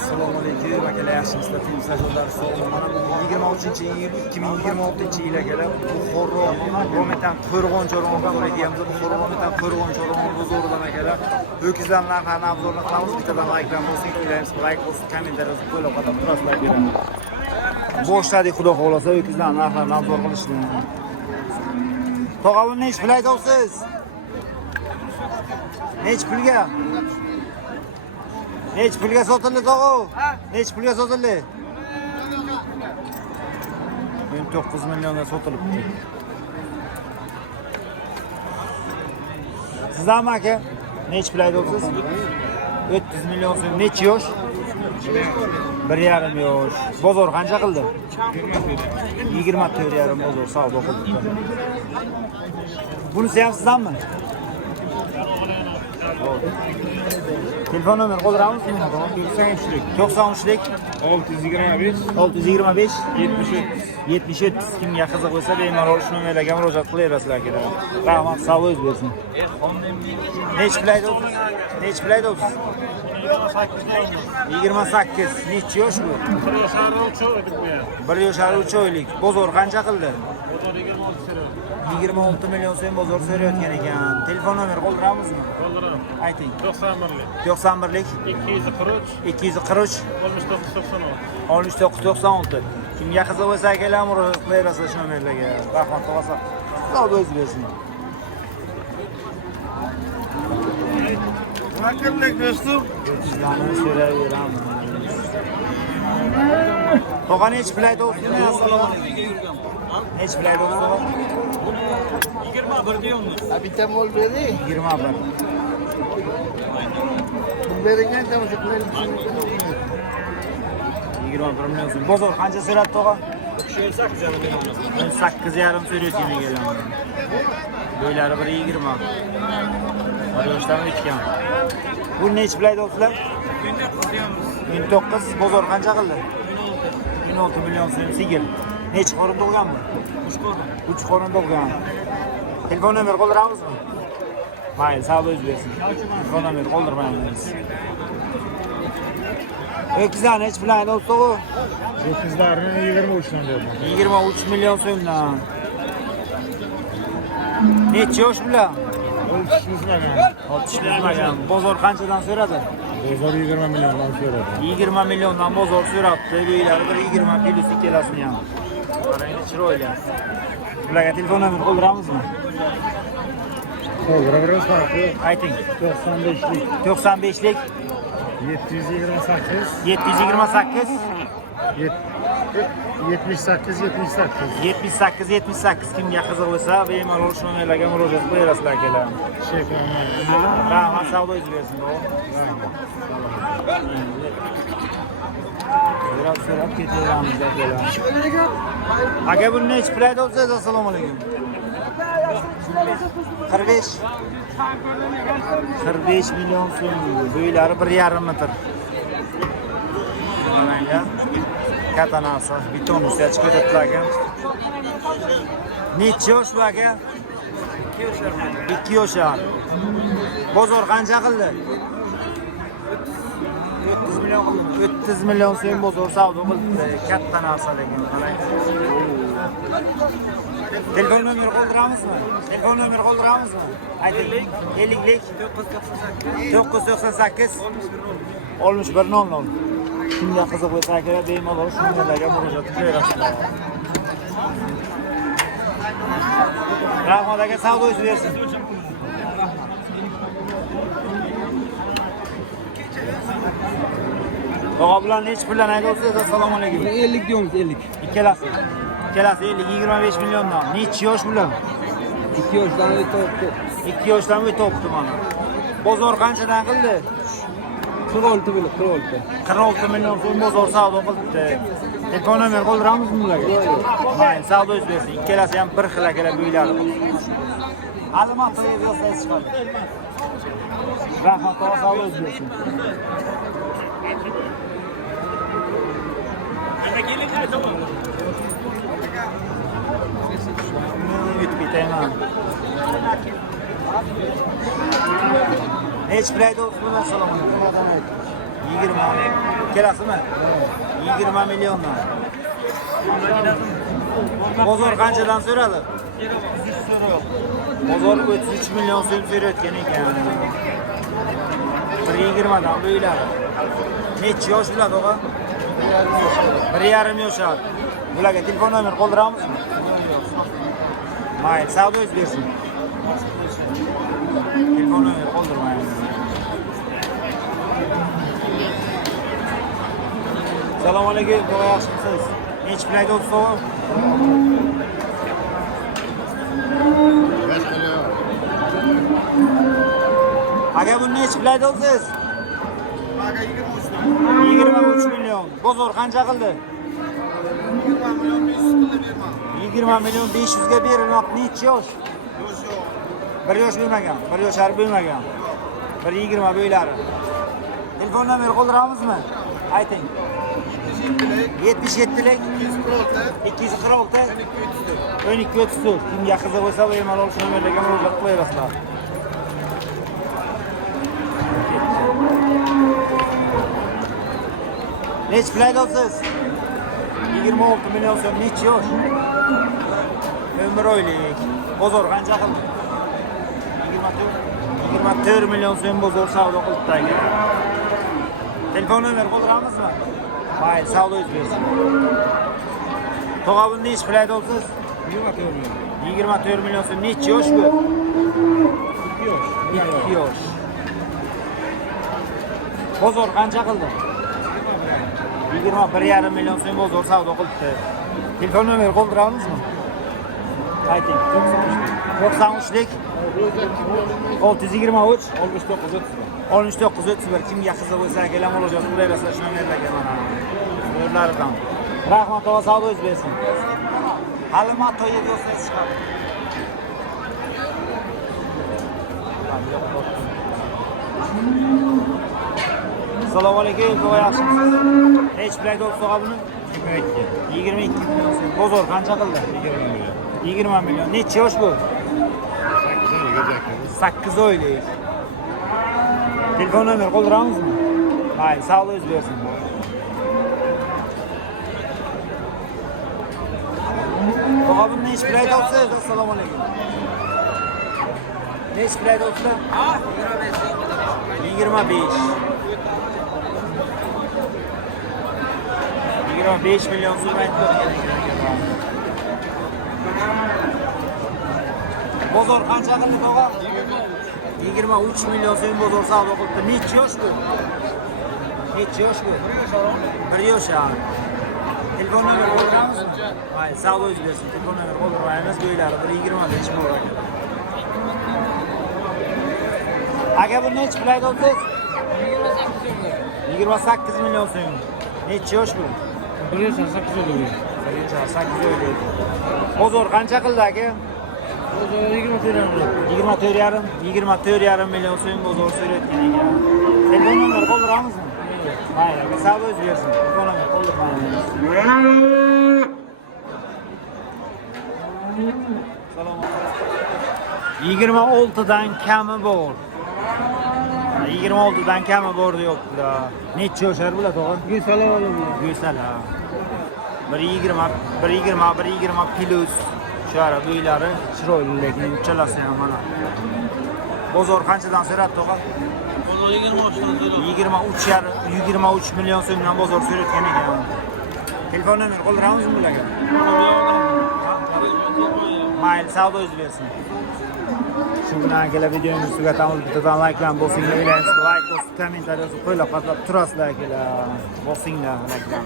Assalomu alaykum akalar, yaxshimisizlar? Filmlar yo'llari sog'lom. Mana bu 23-iyul 2026-yil akalar. Buxoro Rometan Qo'rg'on-Cho'rg'ondan o'tayapmiz. Buxoro Rometan Qo'rg'on-Cho'rg'on bozoridan akalar. Ho'kizlar narxlarini obzorni qilamiz. Bittadan like bosing, kulaymiz, like bosib, kommentariy yozib qo'yib qadam turasizlar beramiz. Boshladik, xudo xolasa ho'kizlar narxlarini obzor qilishni. Tog'a, buni nech pul aytasiz? Nech pulga? Nech pulga sotildi tog'a? Nech pulga sotildi? 9 millionga sotilibdi. Sizlarmi aka? Nech pul aytasiz? 30 million so'm. Necha yosh? 1,5 yosh. Bozor qancha qildi? 24,5 bozor savdo qildi. Bunisi ham sizdanmi? Telefon nomer qoldiramizmi? 93lik 625 625 73 73. Kimga qiziq bo'lsa bemalol shu nomerlarga murojaat qilaverasizlar kerak. Rahmat, sog' bo'lish bersin. Nech pul aytasiz? Nech pul aytasiz? 28. Necha yosh bu? 1 yoshar 3 oylik. Bozor qancha qildi? 26 million so'm bozor so'rayotgan ekan. Telefon nomer qoldiramizmi? Qoldiraman. Ayting. 91lik 243 243 6996. Kimga qiziq bo'lsa akalar murojaat qilaverasiz shu nomerlarga. Rahmat tog'asi. Sog' bo'lish bersin. Qanday do'stim? Sizlarni so'rayveramiz. Tog'a nech pul aytasiz? Assalomu alaykum. Nech pul aytasiz? 21 million. Bitta mol bering. 21. Beringdan tomosha qilaylik. 21 million so'm. Bozor qancha so'radi tog'a? 8,5 million. 8,5 so'rayotgan ekanlar. Bo'ylari 1,20. Bir yoshdan o'tgan. Bu nech pul aytasiz? 19. Bozor qancha qildi? 16 million so'm sigir. Nech qorin tug'gan bu? 3 qorin tug'gan. Telefon nomer qoldiramizmi? Mayli, sog' bo'lish bersin. Telefon nomer qoldirmaymiz. Ho'kizlar nech pul aytasiz? Ho'kizlarni 23 dan berdim. 23 million so'mdan. Necha yosh bular? 30 yuzmagan. 60 yuzmagan. Bozor qanchadan so'radi? Bozor 20 milliondan so'radi. 20 milliondan bozor so'rabdi. Bo'ylari 1,20 plus ikkalasini ham. Qarang, chiroyli. Bularga telefon nomer qoldiramizmi? Qo'ldiraveramiz farqi. Ayting. 95lik 95lik 728 728 78 78 kimga qiziq bo'lsa bemalol shu nomerlarga murojaat qilaverasizlar akalar. Rahmat, sog' bo'lish bersin. So'rab ketaveramiz akalar. Aka, buni nech pul aytasiz? Assalomu alaykum. 45 million so'm. Bo'ylari 1,5 metr. Qaranglar. Katta narsa, beton ustida chiqib ketadilar ekan. Necha yosh bu aka? 2 yoshar. Bozor qancha qildi? 30 million qildi. 30 million so'm bozor savdo qildi. Katta narsa lekin qarang. Telefon nomer qoldiramizmi? Telefon nomer qoldiramizmi? Aytaylik. 50lik 998 6100. Kimga qiziq bo'lsa akalar bemalol shu nomerlarga murojaat qilaverasizlar. Rahmat aka, sog' bo'lish bersin. Tog'a, bular nech puldan aytasiz? Assalomu alaykum. 50 deymiz, 50. Ikkalasi 25 milliondan. Necha yosh bular? 2 yoshdan o'tibdi. 2 yoshdan o'tibdi mana. Bozor qanchadan qildi? 46 million, 46 million so'm bozor savdo qildi. Telefon nomer qoldiramizmi bularga? Mayli, sog' bo'lish bersin. Ikkalasi ham bir xil akalar bo'ylari. Alimat to'yib yozsangiz chiqadi. Rahmat, sog' bo'lish bersin. Bitmayman. Nech pul aytasiz? Assalomu alaykum. 20. Kelasizmi? 20 milliondan. Bozor qanchadan so'radi? Bozor 33 million so'm so'rayotgan ekan. 1.20 dan bo'ylari. Necha yosh bo'ladi o'g'a? 1.5 yoshlar. Bularga telefon nomer qoldiramizmi? Mayli, savdo o'z bersin. Telefon nomer qoldirmaymiz. Assalomu alaykum, to'g'ri yaxshimisiz? Necha playda o'tsa? 5 million. Aka bu necha playda o'tsiz? Aka 23 23 million. Bozor qancha qildi? 20 million 500 ga berma. 20 million 500 ga berilmoqda. Necha yosh? Yo'q yo'q. 1 yosh bo'lmagan, 1 yoshar bo'lmagan. 1.20 bo'ylari. Telefon nomer qoldiramizmi? Ayting. 77 lik 246 1234. Kimga qiziq bo'lsa, bemalol shu nomerlarga murojaat qilaverasizlar. Necha playda o'tsiz? 26 million so'm. Necha yosh? 11 oylik. Bozor qancha qildi? 24 million so'm bozor savdo qildi aka. Telefon nomer qoldiramizmi? Mayli, savdo o'z bersin. To'g'a bunda necha playda o'tsiz? 24 million. 24 million so'm. Necha yosh bu? 2 yosh. 2 yosh. Bozor qancha qildi? 21,5 million so'm bozor savdo qildi. Telefon nomer qoldiramizmi? Ayting. 93 lik 623 6931. Kimga qiziq bo'lsa, akalar murojaat qilaverasizlar shu nomerlarga mana. Nomerlaridan. Rahmat, to'g'a savdo o'z bersin. Hali mato yeb olsangiz chiqadi. Assalomu alaykum, to'g'a yaxshimisiz? Hech playda o'tsa buni? 22 million so'm. Bozor qancha qildi? 20 million. Necha yosh bu? 8 oylik. Telefon nomer qoldiramizmi? Mayli, savdo o'z bersin. To'g'a buni hech playda o'tsa, assalomu alaykum. Necha playda o'tsa? 25. 25 million so'm aytgan. Bozor qancha qildi to'g'a? 23 million so'm bozor savdo qildi. Necha yosh bu? Necha yosh bu? 1 yosh. Telefon nomer qoldiramizmi? Mayli, savdo o'z bersin. Telefon nomer qoldirmaymiz. Bo'ylari 1.25 bor ekan. Aka bu necha playda o'tsiz? 28 million so'm. Necha yosh bu? 1 yosh 8 oylik. 8 oylik. Bozor qancha qildi aka? 24,5 million so'm bozor so'rayotgan ekan. Telefon nomer qoldiramizmi? Mayli, aka savdo o'z bersin. Telefon nomer qoldirmaymiz. Salom. 26 dan kami bor. 26 dan kami bor yo'qda. Necha yoshlar bo'ladi to'g'ri? Go'sal olamiz. Go'sal ha. 1.20 plus shara bo'ylari chiroyli, lekin uchalasi ham mana. Bozor qanchadan so'radi to'g'a? Bozor 23 dan so'radi. 23 million so'mdan bozor so'rayotgan ekan. Telefon nomer qoldiramizmi bularga? Mayli, savdo o'z bersin. Shu bilan akalar videomizni tugatamiz. Bittadan like bilan bosinglar, o'ylaysiz. Like bosib, kommentariy yozib qo'yinglar, qatlab turasizlar akalar. Bosinglar like bilan.